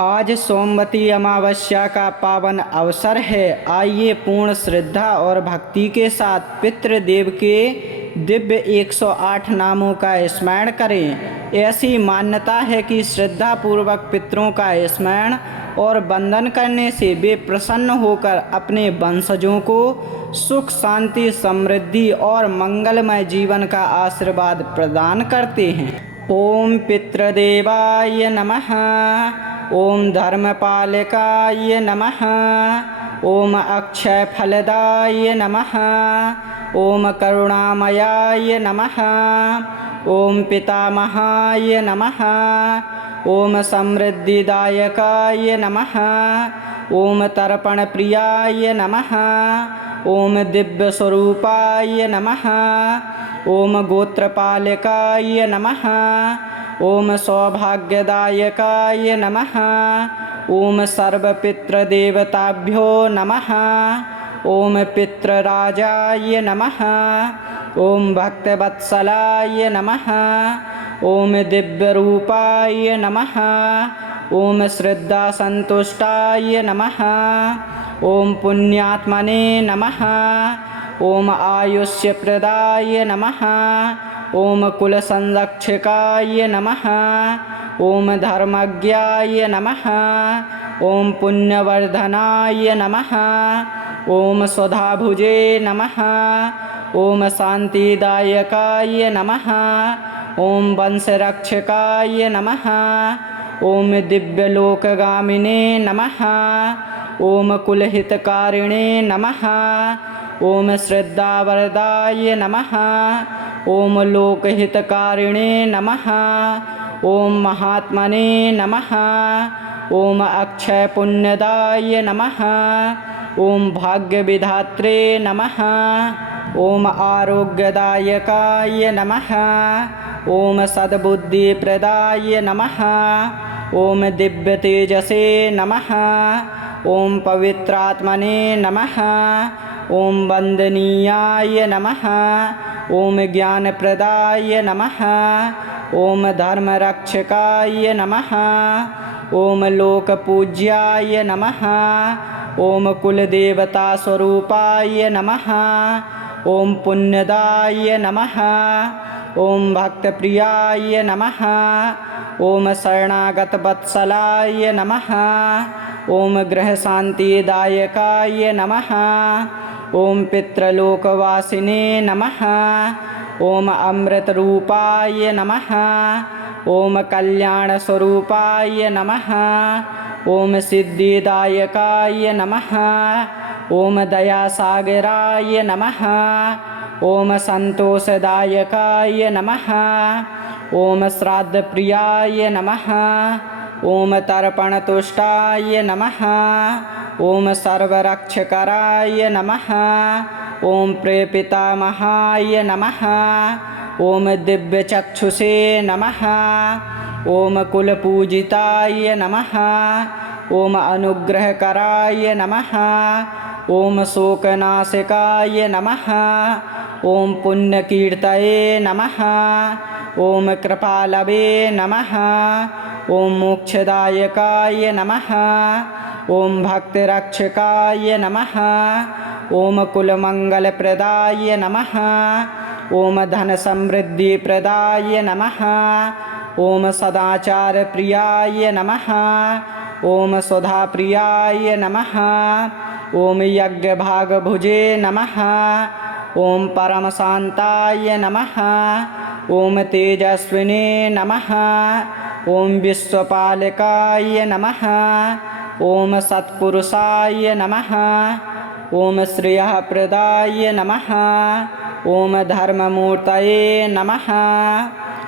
आज सोमवती अमावस्या का पावन अवसर है। आइए पूर्ण श्रद्धा और भक्ति के साथ पितृदेव के दिव्य 108 नामों का स्मरण करें। ऐसी मान्यता है कि श्रद्धा पूर्वक पितरों का स्मरण और वंदन करने से वे प्रसन्न होकर अपने वंशजों को सुख, शांति, समृद्धि और मंगलमय जीवन का आशीर्वाद प्रदान करते हैं। ओम पितृदेवाय नमः। ओम धर्मपालकाय नमः। ओम अक्षय फलदाय नमः। ओम करुणामयाय नमः। ओम पितामहाय नमः। ओम समृद्धिदायकाय नमः। ओम तर्पण प्रियाय नमः। ओम दिव्य स्वरूपाय नमः। ओम गोत्रपालकाय नमः। ओम सौभाग्यदायकाय नमः। ओम सर्वपितृदेवताभ्यो नमः। ओम पितृराजाय नमः। ओम भक्तवत्सलाय नमः। ओम दिव्यरूपाय नमः। ओम श्रद्धासंतुष्टाय नमः। ओम पुण्यात्मने नमः। ओम आयुष्यप्रदाय नमः। ओम कुलसंरक्षकाय नमः। ओम धर्मज्ञाय नमः। ओम पुण्यवर्धनाय नमः। ओम स्वधाभुजे नमः। ओम शांतिदायकाय नमः। ओम वंशरक्षकाय नमः। ओम दिव्यलोकगामिने नमः। ओम कुलहितकारिणे नमः। ओम श्रद्धावरदाय नमः। ओम लोकहितकारिणे नमः। ओम महात्मने नमः। ओम अक्षय पुण्यदाय नमः। ओम भाग्यविधात्रे नमः। ओम आरोग्यदायकाय नमः। ओम सद्बुद्धिप्रदाय नमः। ओम दिव्यतेजसे नमः। ओम पवित्रात्मने नमः। ओम वंदनीयाय नमः। ओम ज्ञानप्रदाय नमः। ओम धर्मरक्षकाय नमः। ओम लोकपूज्याय नमः। ओम कुलदेवता स्वरूपाय नमः। ओम पुण्यदाय नमः। ओम भक्तप्रियाय नमः। ओम शरणागतवत्सलाय नमः। ओम गृहशान्तिदायकाय नमः। ओम पितृलोकवासिने नमः। ओम अमृतरूपाय नमः। ओम कल्याणस्वरूपाय नमः। ओम सिद्धिदायकाय नमः। ओम दयासागराय नमः। ओम संतोषदायकाय नमः। ओम श्राद्धप्रियाय नमः। ओम तर्पणतुष्टाय नमः। ओम सर्वरक्षकराय नमः। ओम प्रेपितामहाय नमः। ओम दिव्यचक्षुषे नमः। ओम कुलपूजिताय नमः। ओम अनुग्रहकराय नमः। ओम शोकनाशकाय नमः। ओम पुण्यकीर्तये नमः। ओम कृपालवे नमः। ओम मोक्षदायकाय नमः। ओम भक्तिरक्षकाय नमः। ओम कुलमंगलप्रदाय नमः। ओम धनसमृद्धिप्रदाय नमः। ओम सदाचारप्रियाय नमः। ओम स्वधाप्रियाय नमः। ओम यज्ञभागभुजे नमः। ओम परमशान्ताय नमः। ओम तेजस्विने नमः। ओम विश्वपालकाय नमः। ओम सत्पुरुषाय नमः। ओम श्रेयःप्रदाय नमः। ओम धर्ममूर्तये नमः।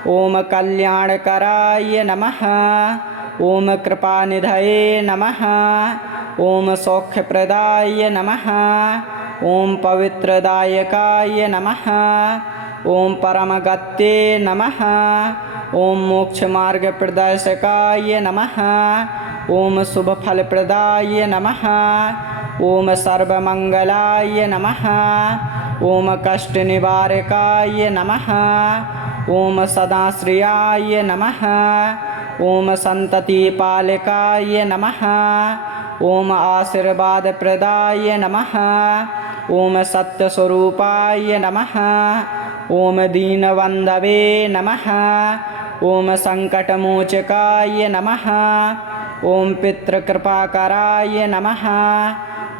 ओम कल्याणकराय नमः। ओम कृपानिधये नमः। ओम सौख्यप्रदाय नमः। ओम पवित्रदायकाय नमः। ओम परमगत्ये नमः। ओम मोक्षमार्गप्रदर्शकाय नमः। ओम शुभफलप्रदाय नमः। ओम सर्वमंगलाय नमः। ओम कष्टनिवारकाय नमः। ओम सदाश्रियाय नमः। ओम संततिपालकाय नमः। ओम आशीर्वादप्रदाय नमः। ओम सत्यस्वरूपाय नमः। ओम दीनबन्धवे नमः। ओम संकटमोचकाय नमः। ओम पितृकृपाकराय नमः।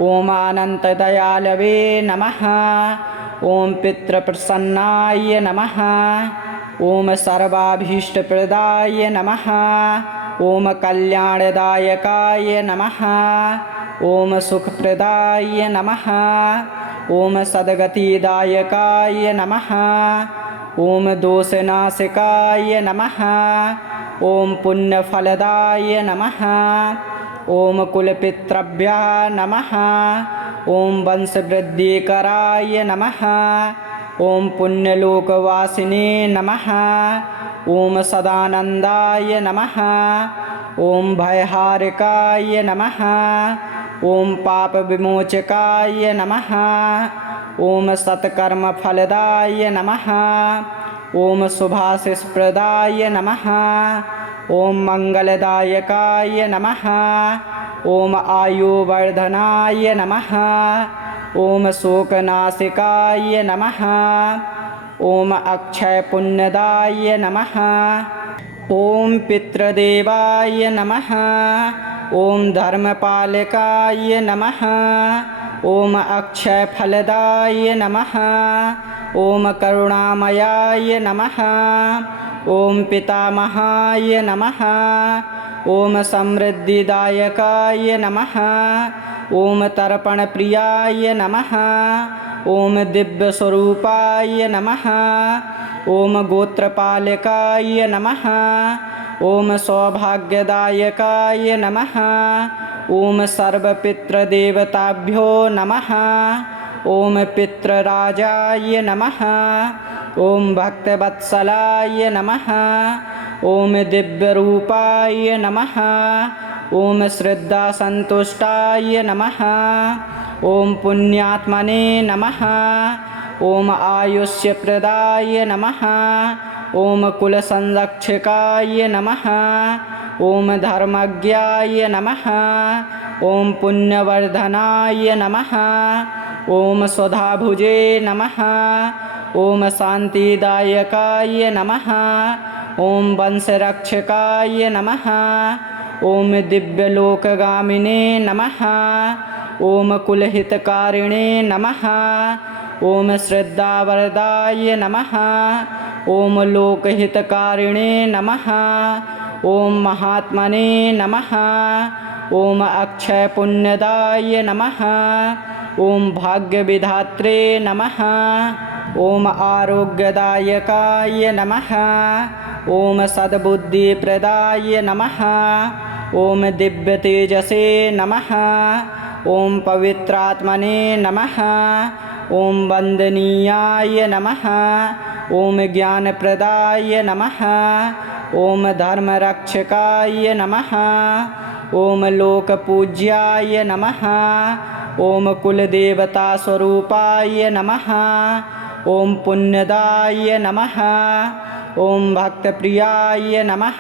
ओम अनन्तदयालवे नमः। ओम पितृप्रसन्नाय नमः। ओम सर्वाभीष्टप्रदाय नमः। ओम कल्याणदायकाय नमः। ओम सुखप्रदाय नमः। ओम सद्गतिदायकाय नमः। ओम दोषनाशकाय नमः। ओम पुण्यफलदाय नमः। ओम कुलपितृभ्यः नमः। ओम वंशवृद्धिकराय नमः। ओम पुण्यलोकवासिने नमः। ओम सदानन्दाय नमः। ओम भयहारिकाय नमः। ओम पापविमोचकाय नमः। ओम सत्कर्मफलदाय नमः। ओम शुभाशिषप्रदाय नमः। ओम मंगलदायकाय नमः। ओम आयुवर्धनाय नमः। ओम शोकनाशिकाय नमः। ओम अक्षयपुण्यदाय नमः। ओम पितृदेवाय नमः। ओम धर्मपालकाय नमः। ओम अक्षयफलदाय नमः। ओम करुणामयाय नमः। ओम पितामहाय नमः। ओम समृद्धिदायकाय नमः। ओम तर्पणप्रियाय नमः। ओम दिव्यस्वरूपाय नमः। ओम गोत्रपालकाय नमः। ओम सौभाग्यदायकाय नमः। ओम सर्वपितृदेवताभ्यो नमः। ओम पितृराजाय नमः। ओम भक्तवत्सलाय नमः। ओम दिव्यरूपाय नमः। ओम श्रद्धासन्तुष्टाय नमः। ओम पुण्यात्मने नमः। ओम आयुष्यप्रदाय नमः। ओम कुलसंरक्षकाय नमः। ओम धर्मज्ञाय नमः। ओम पुण्यवर्धनाय नमः। ओम स्वधाभुजे नमः। ओम शान्तिदायकाय नमः। ओम वंशरक्षकाय नमः। ओम दिव्यलोकगामिने नमः। ओम कुलहितकारिणे नमः। ओम श्रद्धावरदाय नमः। ओम लोकहितकारिणे नमः। ओम महात्मने नमः। ओम अक्षयपुण्यदाय नमः। ओम भाग्यविधात्रे नमः। ओम आरोग्यदायकाय नमः। ओम सद्बुद्धिप्रदाय नमः। ओम दिव्यतेजसे नमः। ओम पवित्रात्मने नमः। ओम वन्दनीयाय नमः। ओम ज्ञानप्रदाय नमः। ओम धर्मरक्षकाय नमः। ओम लोकपूज्याय नमः। ओम कुलदेवतास्वरूपाय नमः। ओम पुण्यदाय नमः। ओम भक्तप्रियाय नमः।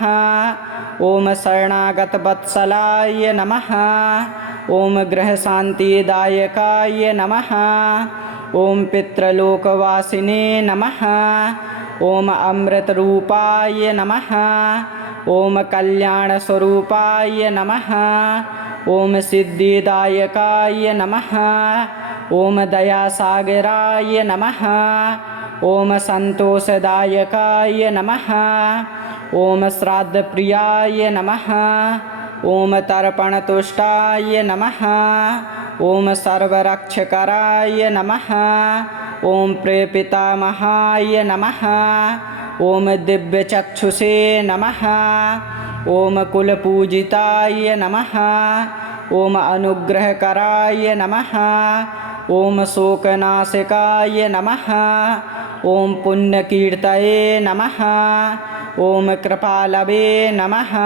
ओम शरणागतवत्सलाय नमः। ओम गृहशान्तिदायकाय नमः। ओम पितृलोकवासिने नमः। ओम अमृतरूपाय नमः। ओम कल्याणस्वरूपाय नमः। ओम सिद्धिदायकाय नमः। ओम दयासागराय नमः। ओम संतोषदायकाय नमः। ओम श्राद्धप्रियाय नमः। ओम तर्पणतुष्टाय नमः। ओम सर्वरक्षकराय नमः। ओम प्रेपितामहाय नमः। ओम दिव्यचक्षुषे नमः। ओम कुलपूजिताय नमः। ओम अनुग्रहकराय नमः। ओम शोकनाशकाय नमः। ओम पुण्यकीर्तये नमः। ओम कृपालवे नमः।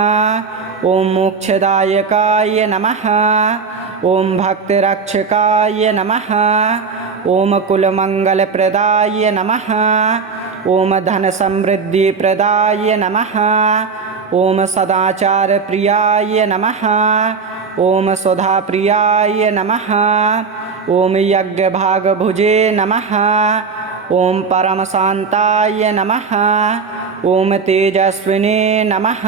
ओम मोक्षदायकाय नमः। ओम भक्तिरक्षकाय नमः। ओम कुलमंगलप्रदाय नमः। ओम धनसमृद्धिप्रदाय नमः। ॐ सदाचारप्रियाय नमः ॐ स्वधाप्रियाय नमः ॐ यज्ञभागभुजे नमः ॐ परमशान्ताय नमः ॐ तेजस्विने नमः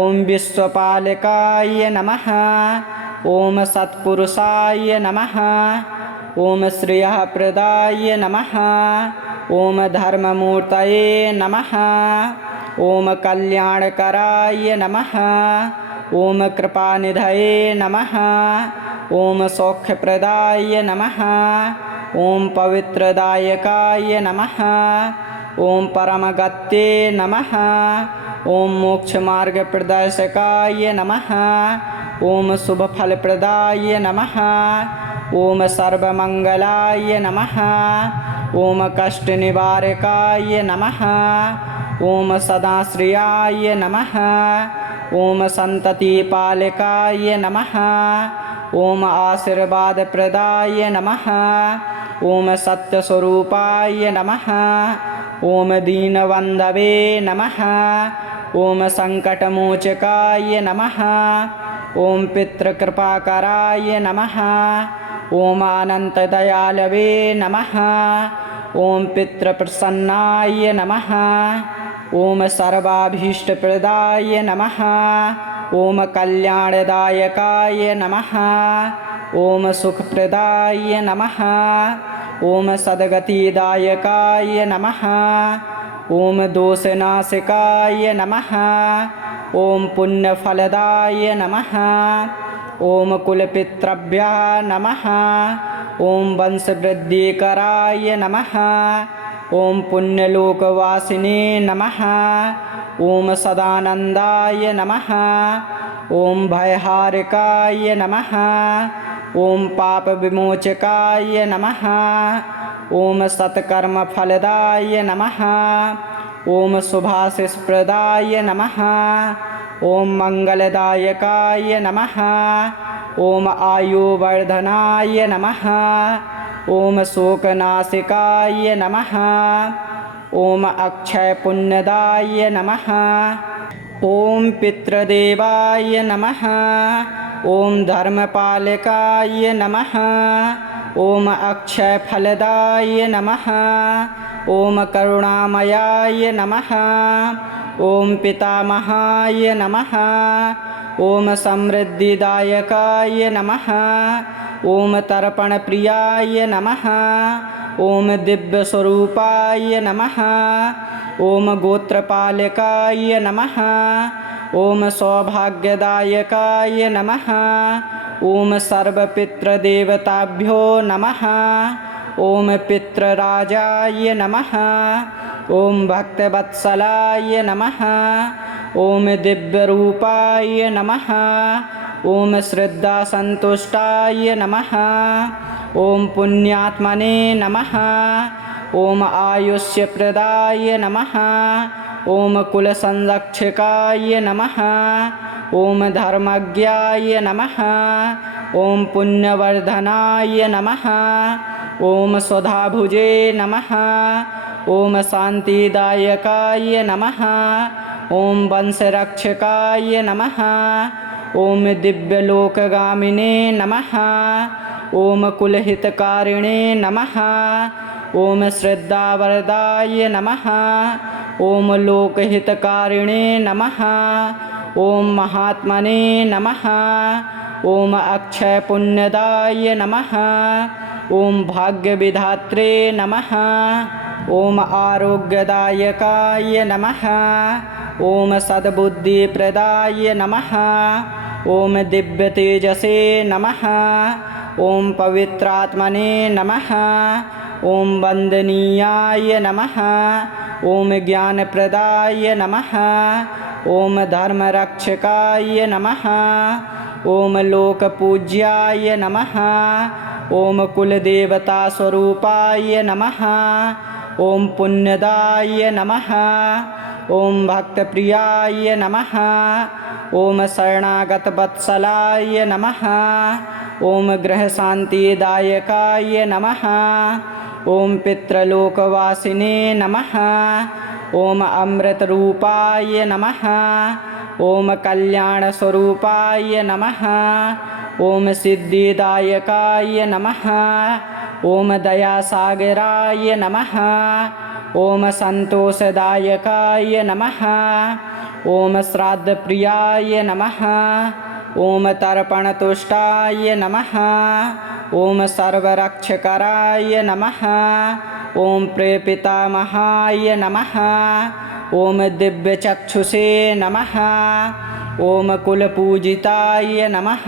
ॐ विश्वपालकाय नमः ॐ सत्पुरुषाय नमः ॐ श्रेयःप्रदाय नमः ॐ धर्ममूर्तये नमः ॐ कल्याणकराय नमः ॐ कृपानिधये नमः ॐ सौख्यप्रदाय नमः ॐ पवित्रदायकाय नमः ॐ परमगत्ये नमः ॐ मोक्षमार्गप्रदर्शकाय नमः ॐ शुभफलप्रदाय नमः ॐ सर्वमङ्गलाय नमः ॐ कष्टनिवारकाय नमः ॐ सदाश्रियाय नमः ॐ सन्ततिपालकाय नमः ॐ आशीर्वादप्रदाय नमः ॐ सत्यस्वरूपाय नमः ॐ दीनबन्धवे नमः ॐ सङ्कटमोचकाय नमः ॐ पितृकृपाकराय नमः ॐ अनन्तदयालवे नमः ॐ पितृप्रसन्नाय नमः ॐ सर्वाभीष्टप्रदाय नमः ॐ कल्याणदायकाय नमः ॐ सुखप्रदाय नमः ॐ सद्गतिदायकाय नमः ॐ दोषनाशकाय नमः ॐ पुण्यफलदाय नमः ॐ कुलपितृभ्यः नमः ॐ वंशवृद्धिकराय नमः ॐ पुण्यलोकवासिने नमः ॐ सदानन्दाय नमः ॐ भयहारिकाय नमः ॐ पापविमोचकाय नमः ॐ सत्कर्मफलदाय नमः ॐ शुभाशिषप्रदाय नमः ॐ मङ्गलदायकाय नमः ॐ आयुवर्धनाय नमः ॐ शोकनाशिकाय नमः ॐ अक्षयपुण्यदाय नमः ॐ पितृदेवाय नमः ॐ धर्मपालकाय नमः ॐ अक्षयफलदाय नमः ॐ करुणामयाय नमः ॐ पितामहाय नमः ॐ समृद्धिदायकाय नमः ॐ तर्पणप्रियाय नमः ॐ दिव्यस्वरूपाय नमः ॐ गोत्रपालकाय नमः ॐ सौभाग्यदायकाय नमः ॐ सर्वपितृदेवताभ्यो नमः ॐ पितृराजाय नमः ॐ भक्तवत्सलाय नमः ॐ दिव्यरूपाय नमः ॐ श्रद्धासन्तुष्टाय नमः ॐ पुण्यात्मने नमः ॐ आयुष्यप्रदाय नमः ॐ कुलसंरक्षकाय नमः ॐ धर्मज्ञाय नमः ॐ पुण्यवर्धनाय नमः ॐ स्वधाभुजे नमः ॐ शान्तिदायकाय नमः ॐ वंशरक्षकाय नमः ॐ दिव्यलोकगामिने नमः ॐ कुलहितकारिणे नमः ॐ श्रद्धावरदाय नमः ॐ लोकहितकारिणे नमः ॐ महात्मने नमः ॐ अक्षयपुण्यदाय नमः ॐ भाग्यविधात्रे नमः ॐ आरोग्यदायकाय नमः ॐ सद्बुद्धिप्रदाय नमः ॐ दिव्यतेजसे नमः ॐ पवित्रात्मने नमः ॐ वन्दनीयाय नमः ॐ ज्ञानप्रदाय नमः ॐ धर्मरक्षकाय नमः ॐ लोकपूज्याय नमः ॐ कुलदेवतास्वरूपाय नमः ॐ पुण्यदाय नमः ॐ भक्तप्रियाय नमः ॐ शरणागतवत्सलाय नमः ॐ गृहशान्तिदायकाय नमः ॐ पितृलोकवासिने नमः ॐ अमृतरूपाय नमः ॐ कल्याणस्वरूपाय नमः ॐ सिद्धिदायकाय नमः ॐ दयासागराय नमः ॐ सन्तोषदायकाय नमः ॐ श्राद्धप्रियाय नमः ॐ तर्पणतुष्टाय नमः ॐ सर्वरक्षकराय नमः ॐ प्रेपितामहाय नमः ॐ दिव्यचक्षुषे नमः ॐ कुलपूजिताय नमः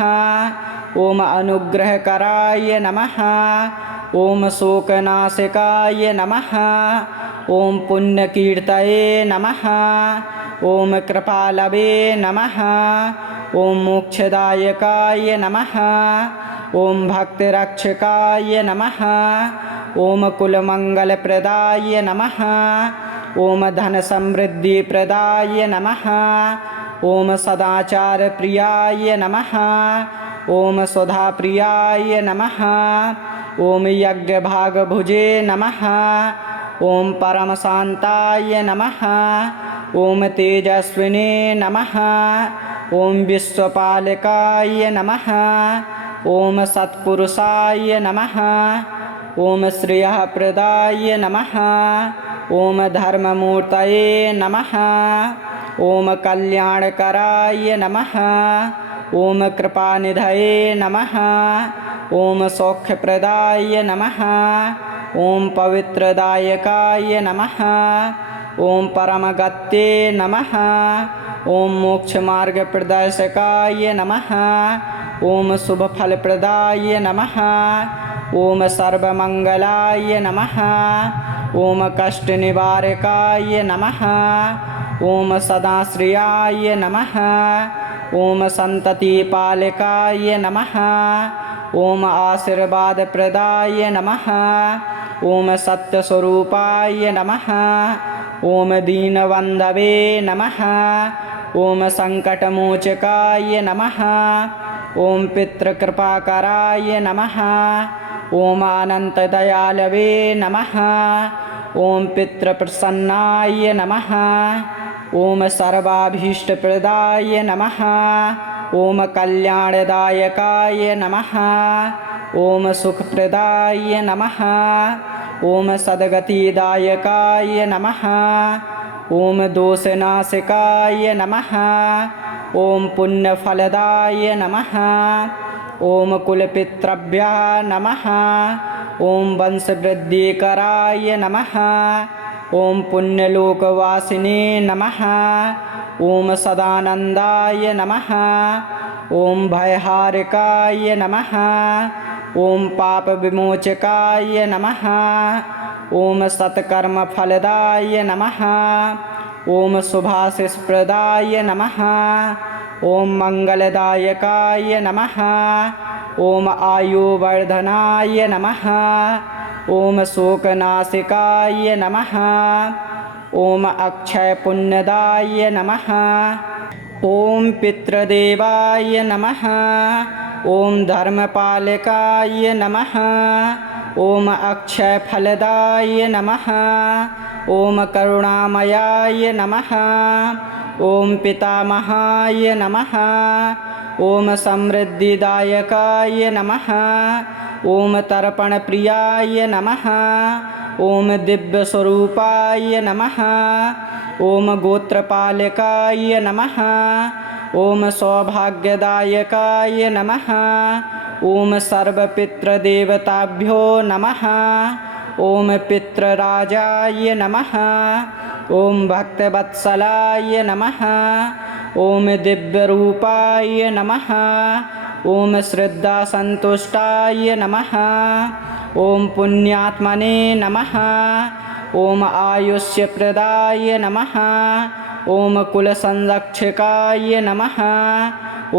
ॐ अनुग्रहकराय नमः ॐ शोकनाशकाय नमः ॐ पुण्यकीर्तये नमः ॐ कृपालवे नमः ॐ मोक्षदायकाय नमः ॐ भक्तिरक्षकाय नमः ॐ कुलमङ्गलप्रदाय नमः ॐ धनसमृद्धिप्रदाय नमः ॐ सदाचारप्रियाय नमः ॐ स्वधाप्रियाय नमः ॐ यज्ञभागभुजे नमः ॐ परमशान्ताय नमः ॐ तेजस्विने नमः ॐ विश्वपालकाय नमः ॐ सत्पुरुषाय नमः ॐ श्रेयःप्रदाय नमः ॐ धर्ममूर्तये नमः ॐ कल्याणकराय नमः ॐ कृपानिधये नमः ॐ सौख्यप्रदाय नमः ॐ पवित्रदायकाय नमः ॐ परमगत्ये नमः ॐ मोक्षमार्गप्रदर्शकाय नमः ॐ शुभफलप्रदाय नमः ॐ सर्वमङ्गलाय नमः ॐ कष्टनिवारकाय नमः ॐ सदाश्रियाय नमः ॐ सन्ततिपालकाय नमः ॐ आशीर्वादप्रदाय नमः ॐ सत्यस्वरूपाय नमः ॐ दीनबन्धवे नमः ॐ सङ्कटमोचकाय नमः ॐ पितृकृपाकराय नमः ॐ अनन्तदयालवे नमः ॐ पितृप्रसन्नाय नमः ॐ सर्वाभीष्टप्रदाय नमः ॐ कल्याणदायकाय नमः ॐ सुखप्रदाय नमः ॐ सद्गतिदायकाय नमः ॐ दोषनाशकाय नमः ॐ पुण्यफलदाय नमः ॐ कुलपितृभ्यः नमः ॐ वंशवृद्धिकराय नमः ॐ पुण्यलोकवासिने नमः ॐ सदानन्दाय नमः ॐ भयहारिकाय नमः ॐ पापविमोचकाय नमः ॐ सत्कर्मफलदाय नमः ॐ शुभाशिषप्रदाय नमः ॐ मङ्गलदायकाय नमः ॐ आयुवर्धनाय नमः ॐ शोकनाशिकाय नमः ॐ अक्षयपुण्यदाय नमः ॐ पितृदेवाय नमः ॐ धर्मपालकाय नमः ॐ अक्षयफलदाय नमः ॐ करुणामयाय नमः ॐ पितामहाय नमः ॐ समृद्धिदायकाय नमः ॐ तर्पणप्रियाय नमः ॐ दिव्यस्वरूपाय नमः ॐ गोत्रपालकाय नमः ॐ सौभाग्यदायकाय नमः ॐ सर्वपितृदेवताभ्यो नमः ॐ पितृराजाय नमः ॐ भक्तवत्सलाय नमः ॐ दिव्यरूपाय नमः ॐ श्रद्धासन्तुष्टाय नमः ॐ पुण्यात्मने नमः ॐ आयुष्यप्रदाय नमः ॐ कुलसंरक्षकाय नमः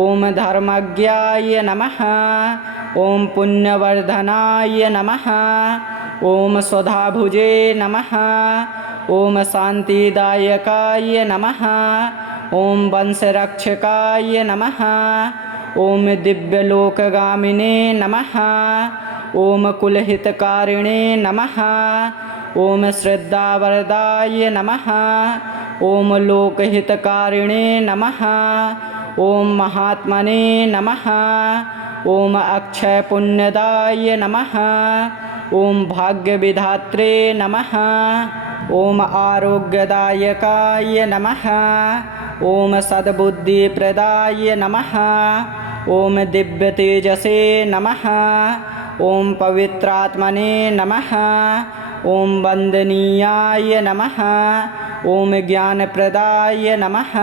ॐ धर्मज्ञाय नमः ॐ पुण्यवर्धनाय नमः ॐ स्वधाभुजे नमः ॐ शान्तिदायकाय नमः ॐ वंशरक्षकाय नमः ॐ दिव्यलोकगामिने नमः ॐ कुलहितकारिणे नमः ॐ श्रद्धावरदाय नमः ॐ लोकहितकारिणे नमः ॐ महात्मने नमः ॐ अक्षयपुण्यदाय नमः ॐ भाग्यविधात्रे नमः ॐ आरोग्यदायकाय नमः ॐ सद्बुद्धिप्रदाय नमः ॐ दिव्यतेजसे नमः ॐ पवित्रात्मने नमः ॐ वन्दनीयाय नमः ॐ ज्ञानप्रदाय नमः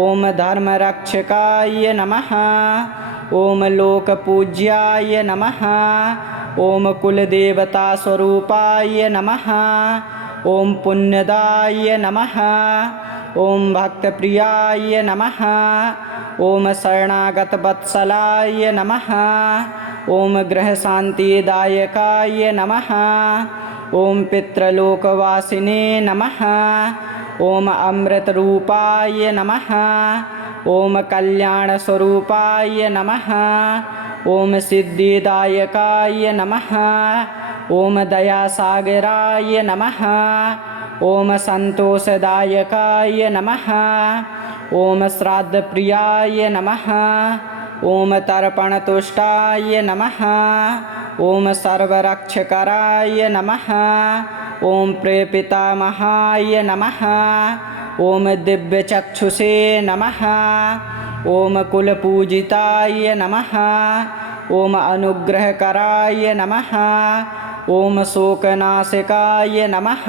ॐ धर्मरक्षकाय नमः ॐ लोकपूज्याय नमः ॐ कुलदेवतास्वरूपाय नमः ॐ पुण्यदाय नमः ॐ भक्तप्रियाय नमः ॐ शरणागतवत्सलाय नमः ॐ गृहशान्तिदायकाय नमः ॐ पितृलोकवासिने नमः ॐ अमृतरूपाय नमः ॐ कल्याणस्वरूपाय नमः ॐ सिद्धिदायकाय नमः ॐ दयासागराय नमः ॐ सन्तोषदायकाय नमः ॐ श्राद्धप्रियाय नमः ॐ तर्पणतुष्टाय नमः ॐ सर्वरक्षकराय नमः ॐ प्रेपितामहाय नमः ॐ दिव्यचक्षुषे नमः ॐ कुलपूजिताय नमः ॐ अनुग्रहकराय नमः ॐ शोकनाशकाय नमः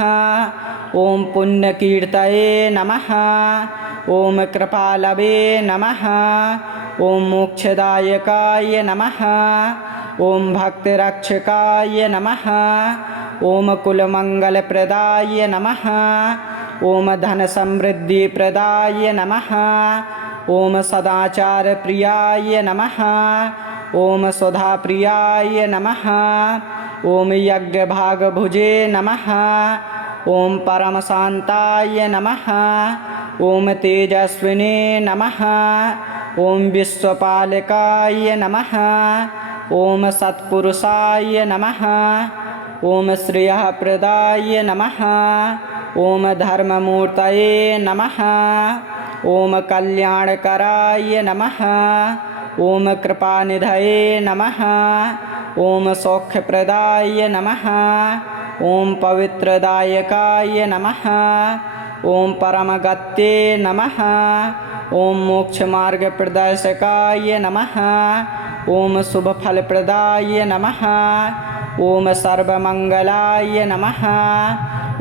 ॐ पुण्यकीर्तये नमः ॐ कृपालवे नमः ॐ मोक्षदायकाय नमः ॐ भक्तिरक्षकाय नमः ॐ कुलमङ्गलप्रदाय नमः ॐ धनसमृद्धिप्रदाय नमः ॐ सदाचारप्रियाय नमः ॐ सुधाप्रियाय नमः ॐ यज्ञभागभुजे नमः ॐ परमशान्ताय नमः ॐ तेजस्विने नमः ॐ विश्वपालकाय नमः ॐ सत्पुरुषाय नमः ॐ श्रेयःप्रदाय नमः ॐ धर्ममूर्तये नमः ॐ कल्याणकराय नमः ॐ कृपानिधये नमः ॐ सौख्यप्रदाय नमः ॐ पवित्रदायकाय नमः ॐ परमगत्ये नमः ॐ मोक्षमार्गप्रदर्शकाय नमः ॐ शुभफलप्रदाय नमः ॐ सर्वमङ्गलाय नमः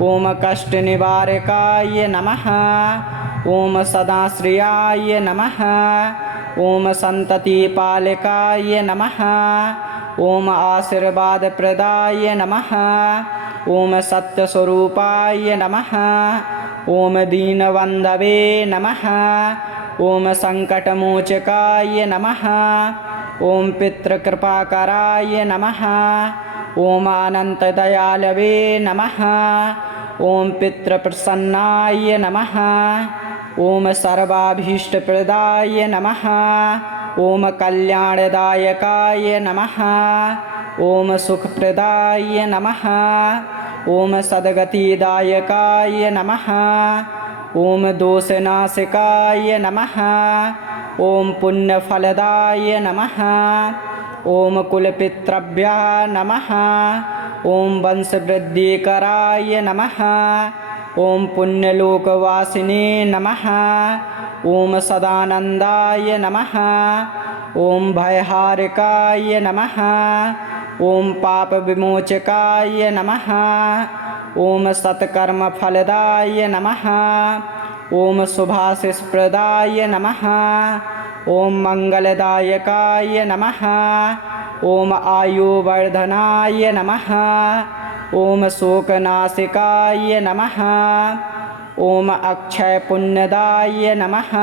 ॐ कष्टनिवारकाय नमः ॐ सदाश्रियाय नमः ॐ सन्ततिपालकाय नमः ॐ आशीर्वादप्रदाय नमः ॐ सत्यस्वरूपाय नमः ॐ दीनबन्धवे नमः ॐ सङ्कटमोचकाय नमः ॐ पितृकृपाकराय नमः ॐ अनन्तदयालवे नमः ॐ पितृप्रसन्नाय नमः ॐ सर्वाभीष्टप्रदाय नमः ॐ कल्याणदायकाय नमः ॐ सुखप्रदाय नमः ॐ सद्गतिदायकाय नमः ॐ दोषनाशकाय नमः ॐ पुण्यफलदाय नमः ॐ कुलपितृभ्यः नमः ॐ वंशवृद्धिकराय नमः ॐ पुण्यलोकवासिने नमः ॐ सदानन्दाय नमः ॐ भयहारिकाय नमः ॐ पापविमोचकाय नमः ॐ सत्कर्मफलदाय नमः ॐ शुभाशिषप्रदाय नमः ॐ मङ्गलदायकाय नमः ॐ आयुवर्धनाय नमः ॐ शोकनाशिकाय नमः ॐ अक्षयपुण्यदाय नमः